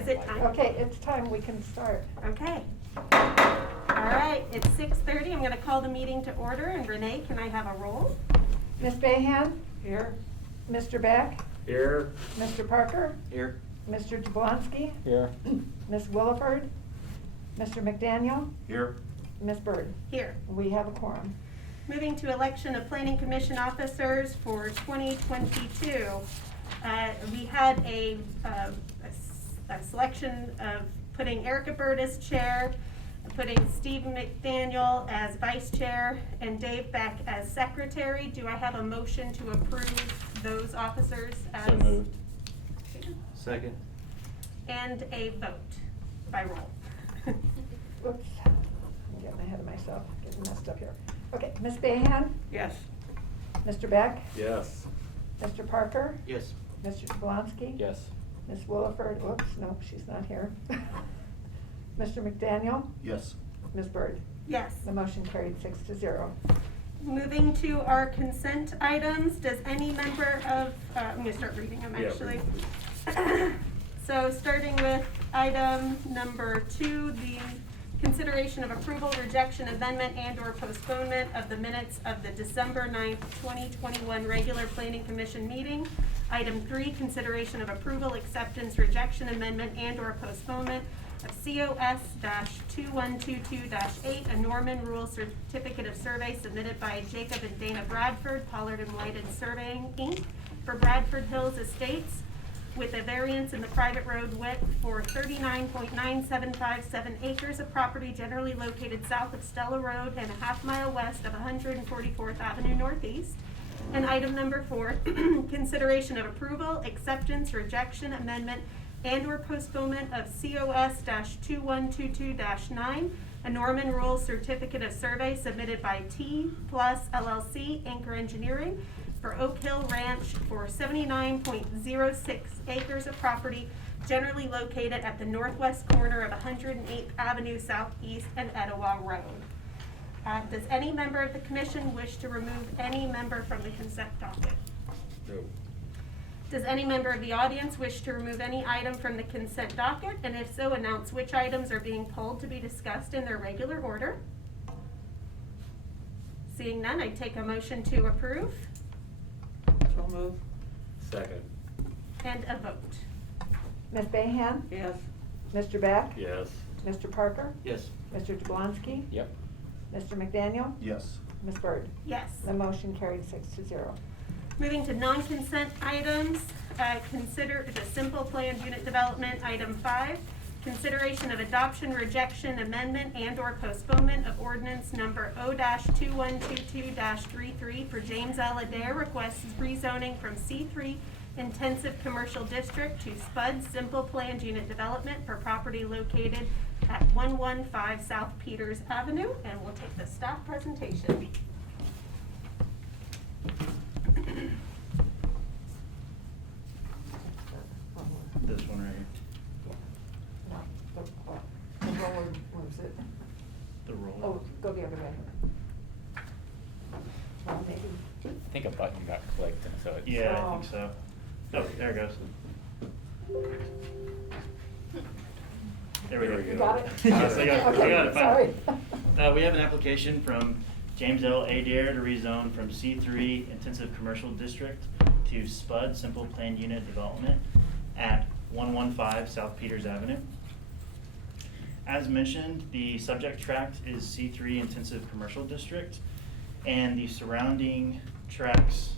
Is it time? Okay, it's time, we can start. Okay. All right, it's 6:30. I'm going to call the meeting to order. And Renee, can I have a roll? Ms. Bahan? Here. Mr. Beck? Here. Mr. Parker? Here. Mr. Jablonski? Here. Ms. Williford? Mr. McDaniel? Here. Ms. Bird? Here. We have a quorum. Moving to election of Planning Commission officers for 2022. We had a selection of putting Erica Bird as chair, putting Steve McDaniel as vice chair, and Dave Beck as secretary. Do I have a motion to approve those officers as? So moved. Second. And a vote by roll. Whoops, I'm getting ahead of myself, getting messed up here. Okay, Ms. Bahan? Yes. Mr. Beck? Yes. Mr. Parker? Yes. Mr. Jablonski? Yes. Ms. Williford? Whoops, nope, she's not here. Mr. McDaniel? Yes. Ms. Bird? Yes. The motion carried 6-0. Moving to our consent items, does any member of, I'm going to start reading them Yeah, actually. read So starting with item number 2, the consideration of approval, rejection, amendment, and/or postponement of the minutes of the December 9th, 2021 regular Planning Commission meeting. Item 3, consideration of approval, acceptance, rejection, amendment, and/or postponement of COS-2122-8, a Norman Rule Certificate of Survey submitted by Jacob and Dana Bradford, Pollard and White and Surveying, Inc. for Bradford Hills Estates, with a variance in the private road width for 39.9757 acres of property generally located south of Stella Road and a half-mile west of 144th Avenue Northeast. And item number 4, consideration of approval, acceptance, rejection, amendment, and/or postponement of COS-2122-9, a Norman Rule Certificate of Survey submitted by T Plus LLC, Anchor Engineering, for Oak Hill Ranch for 79.06 acres of property generally located at the northwest corner of 108th Avenue Southeast and Etowah Road. Does any member of the commission wish to remove any member from the consent docket? No. Does any member of the audience wish to remove any item from the consent docket? And if so, announce which items are being pulled to be discussed in their regular order. Seeing none, I take a motion to approve. So move. Second. And a vote. Ms. Bahan? Yes. Mr. Beck? Yes. Mr. Parker? Yes. Mr. Jablonski? Yep. Mr. McDaniel? Yes. Ms. Bird? Yes. The motion carried 6-0. Moving to non-consent items, consider the simple planned unit development, item 5, consideration of adoption, rejection, amendment, and/or postponement of ordinance number O-2122-33 for James L. Adair, requests rezoning from C3 Intensive Commercial District to SPUD Simple Planned Unit Development for property located at 115 South Peters Avenue, and we'll take the staff presentation. This one right here. No, the roller moves it. The roll. Oh, go the other way. Well, maybe. I think a button got clicked and so it. Yeah, I Oh. think so. Oh, there it goes. There we go. You got it? Yes, I got it. Okay, I got it. sorry. We have an application from James L. Adair to rezone from C3 Intensive Commercial District to SPUD Simple Planned Unit Development at 115 South Peters Avenue. As mentioned, the subject tract is C3 Intensive Commercial District, and the surrounding tracts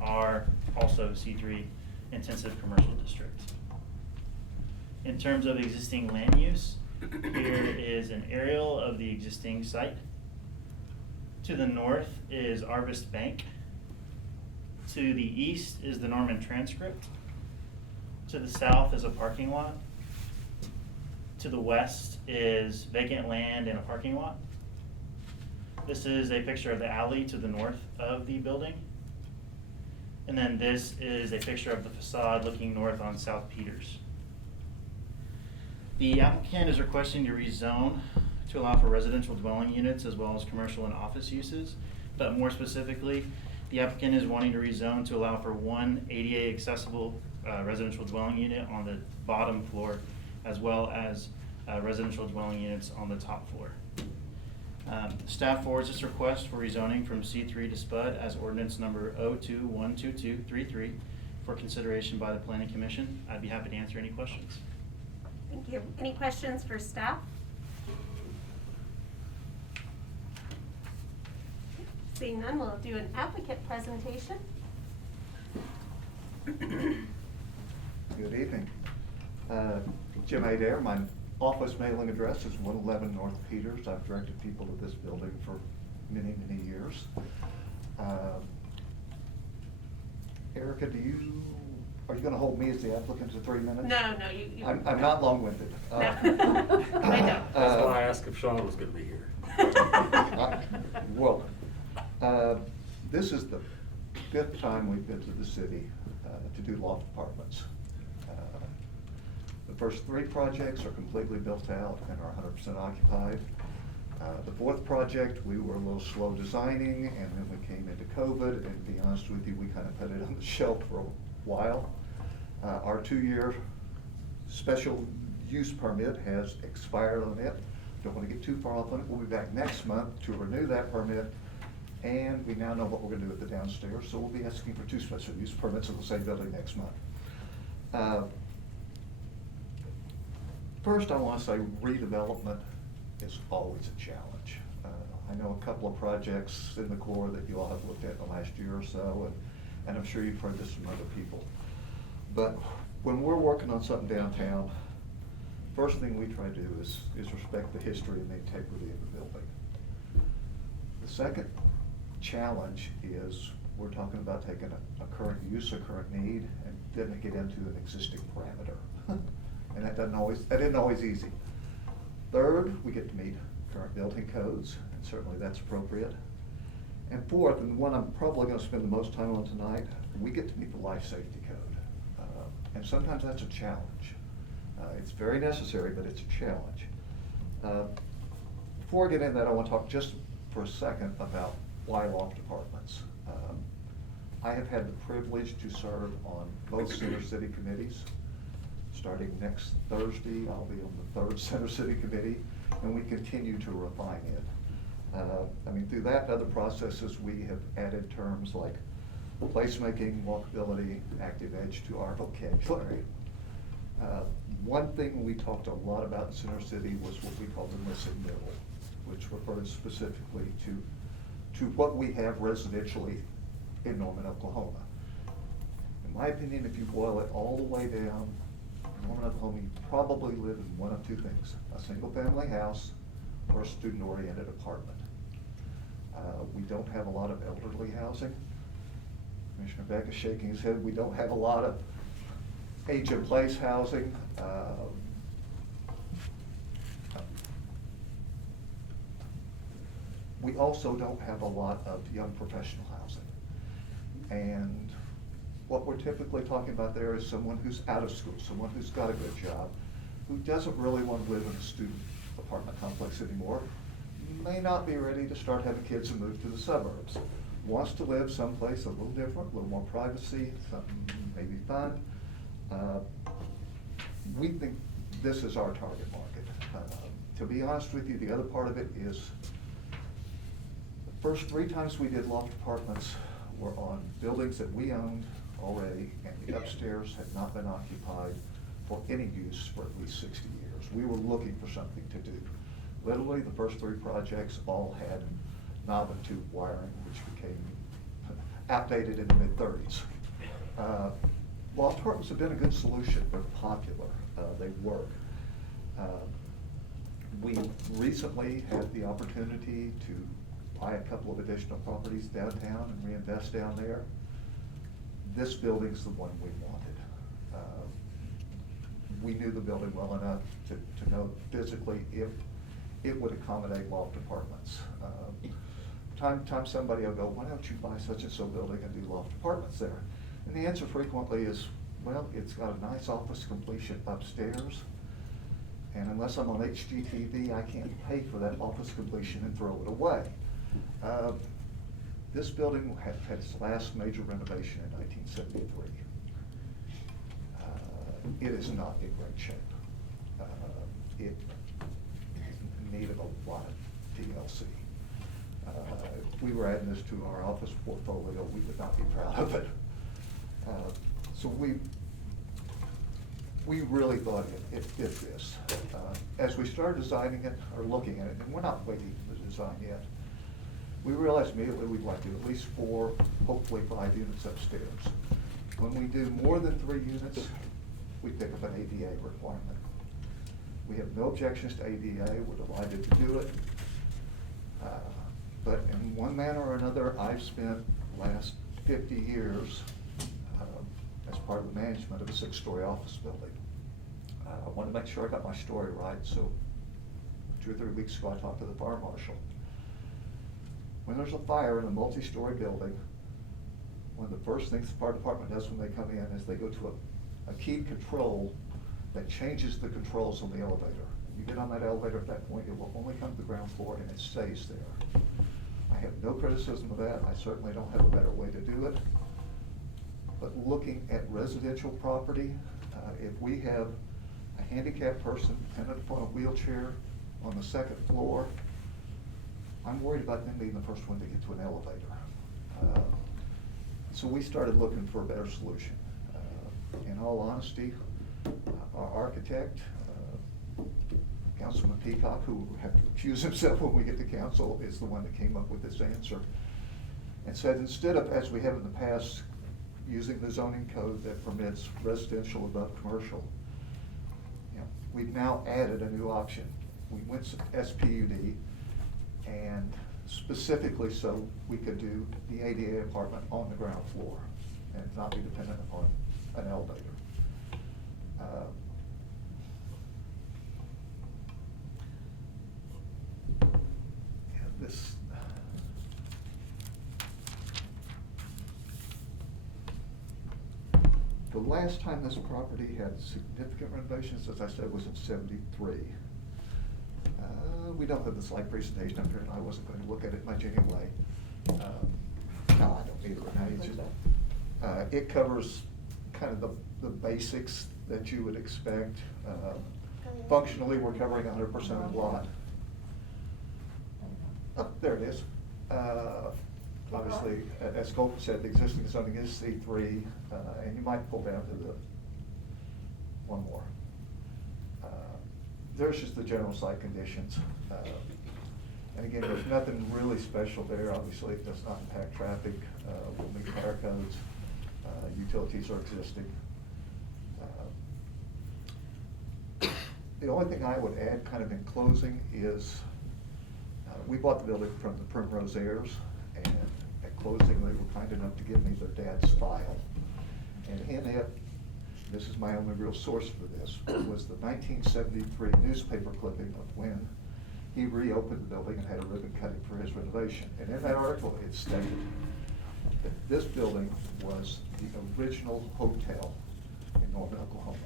are also C3 Intensive Commercial District. In terms of existing land use, here is an aerial of the existing site. To the north is Arvist Bank. To the east is the Norman Transcript. To the south is a parking lot. To the west is vacant land and a parking lot. This is a picture of the alley to the north of the building. And then this is a picture of the facade looking north on South Peters. The applicant is requesting to rezone to allow for residential dwelling units as well as commercial and office uses. But more specifically, the applicant is wanting to rezone to allow for one ADA accessible residential dwelling unit on the bottom floor as well as residential dwelling units on the top floor. Staff forwards this request for rezoning from C3 to SPUD as ordinance number 02-12233 for consideration by the Planning Commission. I'd be happy to answer any questions. Thank you. Any questions for staff? Seeing none, we'll do an applicant presentation. Good evening. Jim Adair. My office mailing address is 111 North Peters. I've directed people to this building for many, many years. Erica, are you going to hold me as the applicant for 3 minutes? No, you. I'm not long-winded. No. I know. That's why I asked if Sean was gonna be here. Welcome. This is the 5th time we've been to the city to do loft apartments. The first 3 projects are completely built out and are 100% occupied. The 4th project, we were a little slow designing, and then we came into COVID, and to be honest with you, we kind of put it on the shelf for a while. Our 2-year special use permit has expired on it. Don't want to get too far off on it. We'll be back next month to renew that permit, and we now know what we're going to do with the downstairs, so we'll be asking for 2 special use permits in the same building next month. First, I want to say redevelopment is always a challenge. I know a couple of projects in the core that you all have looked at in the last year or so, and I'm sure you've heard this from other people. But when we're working on something downtown, first thing we try to do is respect the history and the integrity of the building. The second challenge is we're talking about taking a current use, a current need, and then get into an existing parameter. And that isn't always easy. Third, we get to meet current building codes, and certainly that's appropriate. And fourth, and the one I'm probably going to spend the most time on tonight, we get to meet the life safety code. And sometimes that's a challenge. It's very necessary, but it's a challenge. Before I get into that, I want to talk just for a second about why loft apartments. I have had the privilege to serve on both Center City committees. Starting next Thursday, I'll be on the 3rd Center City Committee, and we continue to refine it. Through that and other processes, we have added terms like placemaking, walkability, active edge to our vocabulary. One thing we talked a lot about in Center City was what we call the missing middle, which refers specifically to what we have residentially in Norman, Oklahoma. In my opinion, if you boil it all the way down, in Norman, Oklahoma, you probably live in one of 2 things: a single-family house or a student-oriented apartment. We don't have a lot of elderly housing. Commissioner Beck is shaking his head. We don't have a lot of age-in-place housing. We also don't have a lot of young professional housing. And what we're typically talking about there is someone who's out of school, someone who's got a good job, who doesn't really want to live in a student apartment complex anymore, may not be ready to start having kids and move to the suburbs, wants to live someplace a little different, a little more privacy, something maybe fun. We think this is our target market. To be honest with you, the other part of it is the first 3 times we did loft apartments were on buildings that we owned already, and the upstairs had not been occupied for any use for at least 60 years. We were looking for something to do. Literally, the first 3 projects all had knob and tube wiring, which became outdated in the mid-30s. Loft apartments have been a good solution. They're popular. They work. We recently had the opportunity to buy a couple of additional properties downtown and reinvest down there. This building's the one we wanted. We knew the building well enough to know physically if it would accommodate loft apartments. Time somebody will go, why don't you buy such and so building and do loft apartments there? And the answer frequently is, well, it's got a nice office completion upstairs, and unless I'm on HGTV, I can't pay for that office completion and throw it away. This building had its last major renovation in 1973. It is not in great shape. It needed a lot of TLC. If we were adding this to our office portfolio, we would not be proud of it. So we really thought it fit this. As we started designing it, or looking at it, and we're not waiting for the design yet, we realized immediately we'd like to do at least 4, hopefully 5 units upstairs. When we do more than 3 units, we pick up an ADA requirement. We have no objections to ADA, we're delighted to do it. But in one manner or another, I've spent the last 50 years as part of the management of a 6-story office building. I wanted to make sure I got my story right, so 2 or 3 weeks ago I talked to the fire marshal. When there's a fire in a multi-story building, one of the first things the fire department does when they come in is they go to a keyed control that changes the controls on the elevator. You get on that elevator at that point, it will only come to the ground floor and it stays there. I have no criticism of that. I certainly don't have a better way to do it. But looking at residential property, if we have a handicapped person dependent upon a wheelchair on the 2nd floor, I'm worried about them being the first one to get to an elevator. So we started looking for a better solution. In all honesty, our architect, Councilman Peacock, who will have to accuse himself when we get to council, is the one that came up with this answer. And said, instead of, as we have in the past, using the zoning code that permits residential above commercial, we've now added a new option. We went SPUD, and specifically so we could do the ADA apartment on the ground floor and not be dependent upon an elevator. The last time this property had significant renovations, as I said, was in '73. We don't have the slide presentation up here, and I wasn't going to look at it much anyway. No, I don't either. It's just, it covers kind of the basics that you would expect. Functionally, we're covering 100% of the lot. Oh, there it is. Obviously, as Colton said, the existing zoning is C3, and you might pull down to the one more. There's just the general site conditions. And again, there's nothing really special there. Obviously, it does not impact traffic. We'll meet fire codes. Utilities are existing. The only thing I would add kind of in closing is we bought the building from the Primrose Heirs, and at closing they were kind enough to give me their dad's file. And in it, this is my only real source for this, was the 1973 newspaper clipping of when he reopened the building and had a ribbon cutting for his renovation. And in that article, it stated that this building was the original hotel in Norman, Oklahoma.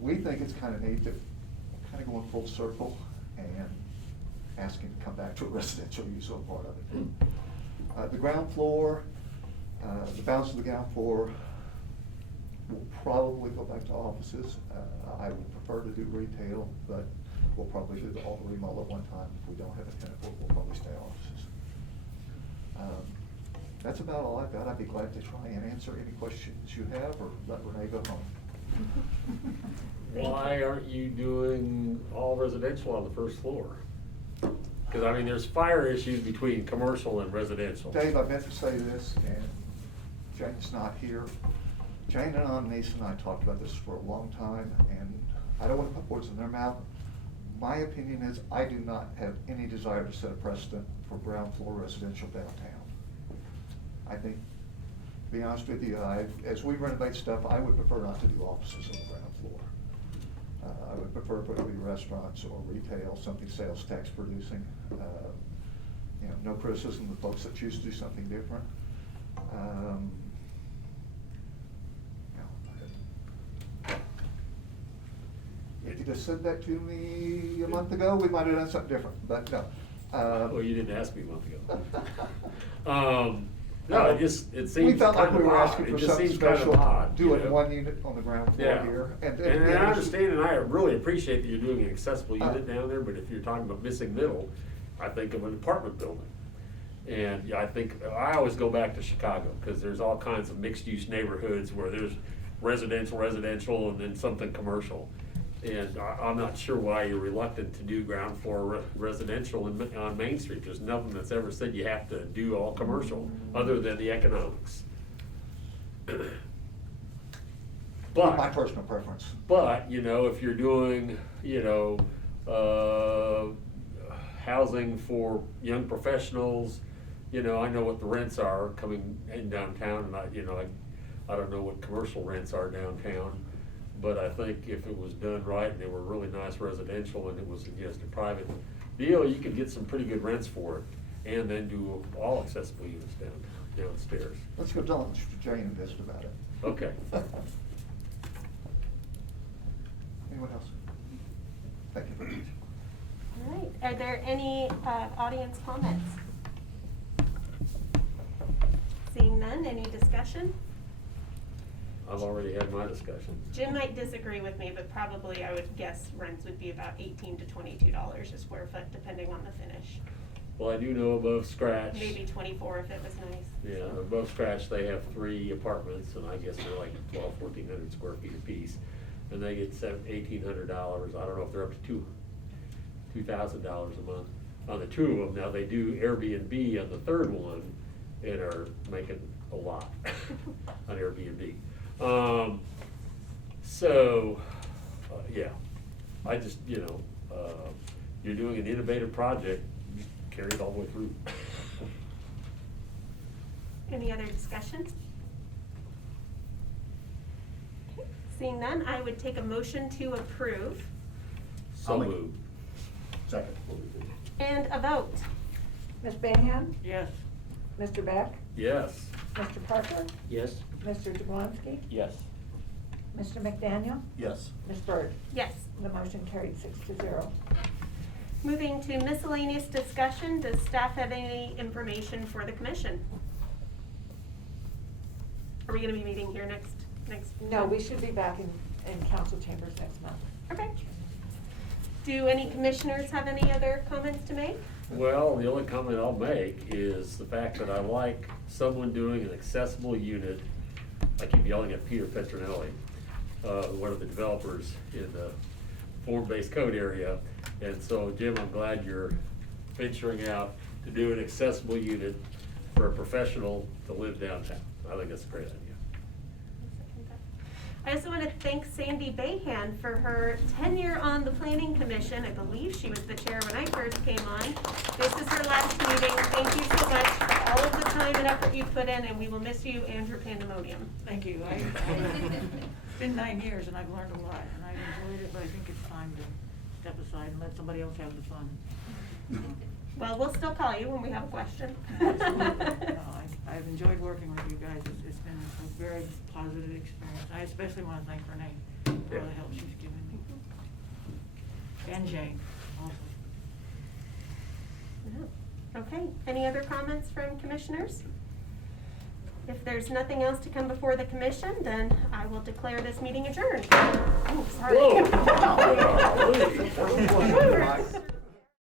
We think it's kind of neat that we're kind of going full circle and asking to come back to a residential use of part of it. The ground floor, the balance of the ground floor will probably go back to offices. I would prefer to do retail, but we'll probably do all the remodel at one time. If we don't have a tenant, we'll probably stay offices. That's about all I've got. I'd be glad to try and answer any questions you have, or let Renee go home. Why aren't you doing all residential on the first floor? Because, I mean, there's fire issues between commercial and residential. Dave, I meant to say this, and Jane's not here. Jane and Annalise and I talked about this for a long time, and I don't want to put words in their mouth. My opinion is I do not have any desire to set a precedent for ground floor residential downtown. I think, to be honest with you, as we renovate stuff, I would prefer not to do offices on the ground floor. I would prefer for it to be restaurants or retail, something sales tax producing. No criticism of folks that choose to do something different. If you just said that to me a month ago, we might have done something different, but no. Well, you didn't ask me a month ago. No, it seems We felt like kind we of were odd. asking It for just something seems kind of special, odd, you doing know? one unit on the ground floor Yeah. here. And yeah, I this is- understand, and I really appreciate that you're doing an accessible unit down there, but if you're talking about missing middle, I think of an apartment building. And yeah, I always go back to Chicago, because there's all kinds of mixed-use neighborhoods where there's residential, and then something commercial. And I'm not sure why you're reluctant to do ground floor residential on Main Street. There's nothing that's ever said you have to do all commercial, other than the economics. But My personal preference. But, you know, if you're doing, you know, housing for young professionals, you know, I know what the rents are coming in downtown, and I don't know what commercial rents are downtown. But I think if it was done right and they were really nice residential and it was against a private deal, you could get some pretty good rents for it, and then do all accessible units downstairs. Let's go tell Mr. Jane and Vista about it. Okay. Anyone else? Thank you very much. All right, are there any audience comments? Seeing none, any discussion? I've already had my discussion. Jim might disagree with me, but probably I would guess rents would be about $18 to $22 a square foot, depending on the finish. Well, I do know above scratch. Maybe 24 if it was nice. Yeah, above scratch, they have 3 apartments, and I guess they're like 1,400 square feet apiece. And they get $1,800, I don't know if they're up to $2,000 a month on the 2 of them. Now, they do Airbnb on the 3rd one, and are making a lot on Airbnb. Yeah, I just, you know, you're doing an innovative project, just carry it all the way through. Any other discussion? Okay, seeing none, I would take a motion to approve So moved. Second. and a vote. Ms. Bohan? Yes. Mr. Beck? Yes. Mr. Parker? Yes. Mr. Jablonski? Yes. Mr. McDaniel? Yes. Ms. Byrd? Yes. The motion carried 6-0. Moving to miscellaneous discussion, does staff have any information for the commission? Are we gonna be meeting here next? No, we should be back in council chambers next month. Okay. Do any commissioners have any other comments to make? Well, the only comment I'll make is the fact that I like someone doing an accessible unit. I keep yelling at Peter Petronelli, one of the developers in the form-based code area. And so, Jim, I'm glad you're venturing out to do an accessible unit for a professional to live downtown. I think that's a great idea. I also want to thank Sandy Bohan for her tenure on the planning commission. I believe she was the chair when I first came on. This is her last meeting. Thank you so much for all of the time and effort you've put in, and we will miss you and your pandemonium. Thank you. It's been 9 years and I've learned a lot and I've enjoyed it, but I think it's time to step aside and let somebody else have the fun. Well, we'll still call you when we have a question. No, I've enjoyed working with you guys. It's been a very positive experience. I especially want to thank Renee for all the help she's given me. And Jane also. Okay, any other comments from commissioners? If there's nothing else to come before the commission, then I will declare this meeting adjourned. Oh, sorry. Whoa.